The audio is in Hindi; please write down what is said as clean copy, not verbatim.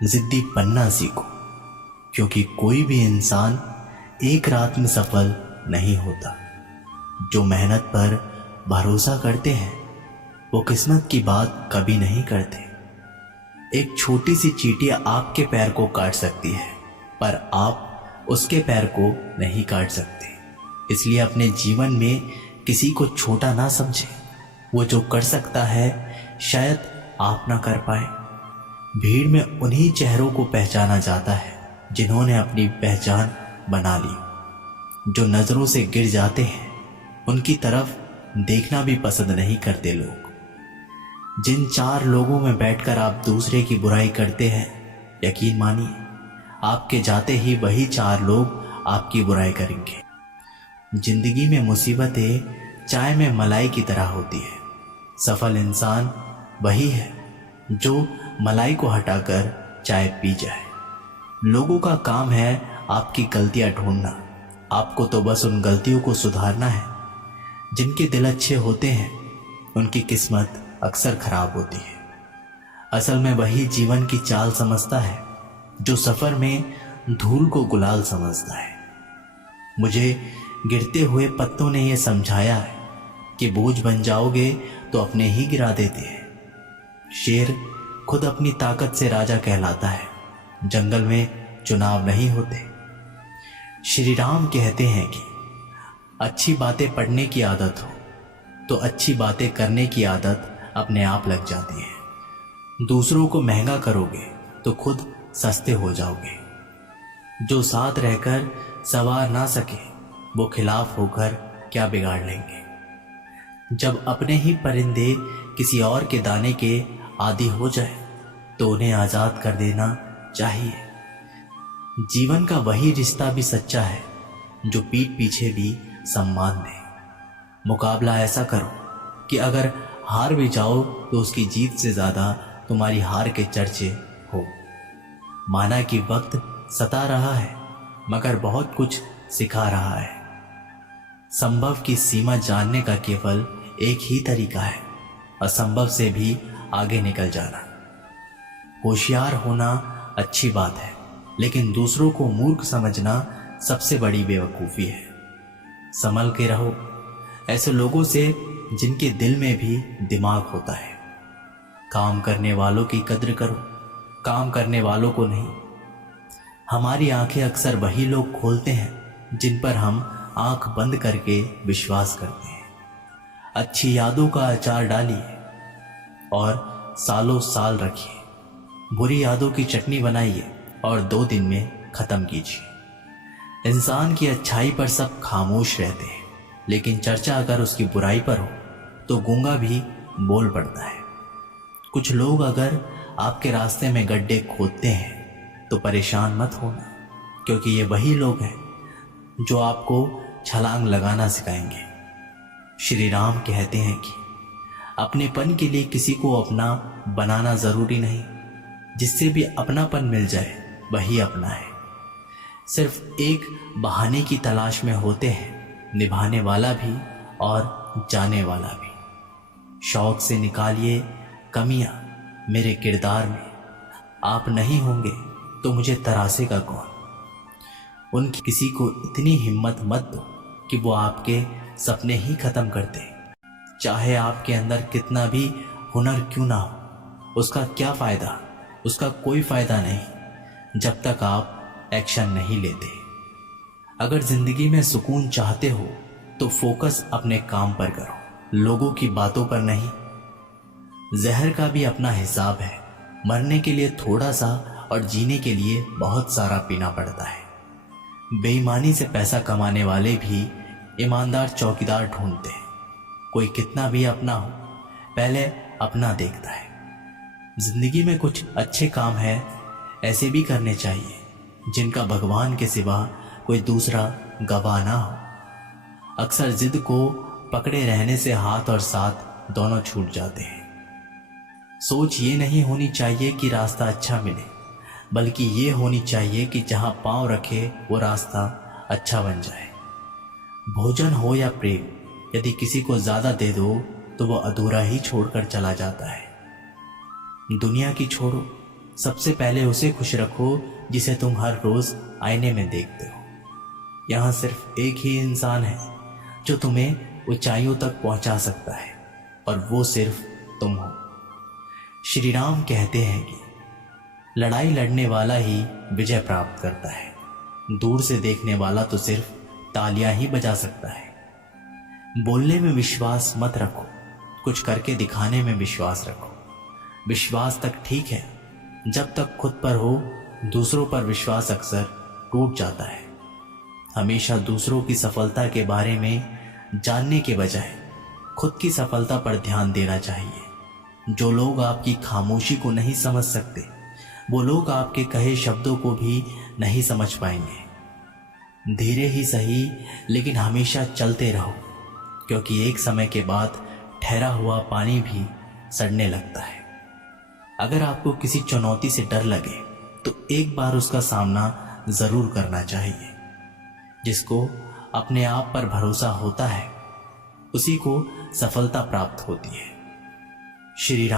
जिद्दी बनना सीखो, क्योंकि कोई भी इंसान एक रात में सफल नहीं होता। जो मेहनत पर भरोसा करते हैं वो किस्मत की बात कभी नहीं करते। एक छोटी सी चींटी आपके पैर को काट सकती है, पर आप उसके पैर को नहीं काट सकते। इसलिए अपने जीवन में किसी को छोटा ना समझें। वो जो कर सकता है शायद आप ना कर पाए। भीड़ में उन्हीं चेहरों को पहचाना जाता है जिन्होंने अपनी पहचान बना ली। जो नजरों से गिर जाते हैं उनकी तरफ देखना भी पसंद नहीं करते लोग। जिन 4 लोगों में बैठकर आप दूसरे की बुराई करते हैं, यकीन मानिए आपके जाते ही वही 4 लोग आपकी बुराई करेंगे। जिंदगी में मुसीबतें चाय में मलाई की तरह होती है। सफल इंसान वही है जो मलाई को हटाकर चाय पी जाए। लोगों का काम है आपकी गलतियां ढूंढना, आपको तो बस उन गलतियों को सुधारना है। जिनके दिल अच्छे होते हैं उनकी किस्मत अक्सर खराब होती है। असल में वही जीवन की चाल समझता है जो सफर में धूल को गुलाल समझता है। मुझे गिरते हुए पत्तों ने यह समझाया है कि बोझ बन जाओगे तो अपने ही गिरा देते हैं। शेर खुद अपनी ताकत से राजा कहलाता है। जंगल में चुनाव नहीं होते। श्री राम कहते हैं कि अच्छी बातें पढ़ने की आदत हो तो अच्छी बातें करने की आदत अपने आप लग जाती है। दूसरों को महंगा करोगे तो खुद सस्ते हो जाओगे। जो साथ रहकर सवार ना सके वो खिलाफ होकर क्या बिगाड़ लेंगे। जब अपने ही परिंदे किसी और के दाने के आदी हो जाए तो उन्हें आजाद कर देना चाहिए। जीवन का वही रिश्ता भी सच्चा है जो पीठ पीछे भी सम्मान दे। मुकाबला ऐसा करो कि अगर हार भी जाओ तो उसकी जीत से ज्यादा तुम्हारी हार के चर्चे हो। माना कि वक्त सता रहा है मगर बहुत कुछ सिखा रहा है। संभव की सीमा जानने का केवल एक ही तरीका है, असंभव से भी आगे निकल जाना। होशियार होना अच्छी बात है, लेकिन दूसरों को मूर्ख समझना सबसे बड़ी बेवकूफ़ी है। संभल के रहो ऐसे लोगों से जिनके दिल में भी दिमाग होता है। काम करने वालों की कद्र करो, काम करने वालों को नहीं। हमारी आंखें अक्सर वही लोग खोलते हैं जिन पर हम आंख बंद करके विश्वास करते हैं। अच्छी यादों का अचार डालिए और सालों साल रखिए। बुरी यादों की चटनी बनाइए और 2 दिन में खत्म कीजिए। इंसान की अच्छाई पर सब खामोश रहते हैं, लेकिन चर्चा अगर उसकी बुराई पर हो तो गूंगा भी बोल पड़ता है। कुछ लोग अगर आपके रास्ते में गड्ढे खोदते हैं तो परेशान मत होना, क्योंकि ये वही लोग हैं जो आपको छलांग लगाना सिखाएंगे। श्री राम कहते हैं कि अपनेपन के लिए किसी को अपना बनाना जरूरी नहीं। जिससे भी अपनापन मिल जाए वही अपना है। सिर्फ एक बहाने की तलाश में होते हैं निभाने वाला भी और जाने वाला भी। शौक से निकालिए कमियां मेरे किरदार में। आप नहीं होंगे तो मुझे तरासेगा कौन। उनकी किसी को इतनी हिम्मत मत दो कि वो आपके सपने ही खत्म कर दे। चाहे आपके अंदर कितना भी हुनर क्यों ना हो, उसका क्या फायदा। उसका कोई फायदा नहीं जब तक आप एक्शन नहीं लेते। अगर जिंदगी में सुकून चाहते हो तो फोकस अपने काम पर करो, लोगों की बातों पर नहीं। जहर का भी अपना हिसाब है। मरने के लिए थोड़ा सा और जीने के लिए बहुत सारा पीना पड़ता है। बेईमानी से पैसा कमाने वाले भी ईमानदार चौकीदार ढूंढते हैं। कोई कितना भी अपना हो, पहले अपना देखता है। जिंदगी में कुछ अच्छे काम है ऐसे भी करने चाहिए जिनका भगवान के सिवा कोई दूसरा गवाह ना हो। अक्सर जिद को पकड़े रहने से हाथ और साथ दोनों छूट जाते हैं। सोच ये नहीं होनी चाहिए कि रास्ता अच्छा मिले, बल्कि ये होनी चाहिए कि जहां पांव रखे वो रास्ता अच्छा बन जाए। भोजन हो या प्रेम, यदि किसी को ज्यादा दे दो तो वो अधूरा ही छोड़कर चला जाता है। दुनिया की छोड़ो, सबसे पहले उसे खुश रखो जिसे तुम हर रोज आईने में देखते हो। यहाँ सिर्फ एक ही इंसान है जो तुम्हें ऊंचाइयों तक पहुंचा सकता है, और वो सिर्फ तुम हो। श्री राम कहते हैं कि लड़ाई लड़ने वाला ही विजय प्राप्त करता है, दूर से देखने वाला तो सिर्फ तालियां ही बजा सकता है। बोलने में विश्वास मत रखो, कुछ करके दिखाने में विश्वास रखो। विश्वास तक ठीक है जब तक खुद पर हो, दूसरों पर विश्वास अक्सर टूट जाता है। हमेशा दूसरों की सफलता के बारे में जानने के बजाय खुद की सफलता पर ध्यान देना चाहिए। जो लोग आपकी खामोशी को नहीं समझ सकते, वो लोग आपके कहे शब्दों को भी नहीं समझ पाएंगे। धीरे ही सही, लेकिन हमेशा चलते रहो, क्योंकि एक समय के बाद ठहरा हुआ पानी भी सड़ने लगता है। अगर आपको किसी चुनौती से डर लगे तो एक बार उसका सामना जरूर करना चाहिए। जिसको अपने आप पर भरोसा होता है, उसी को सफलता प्राप्त होती है। श्री राम।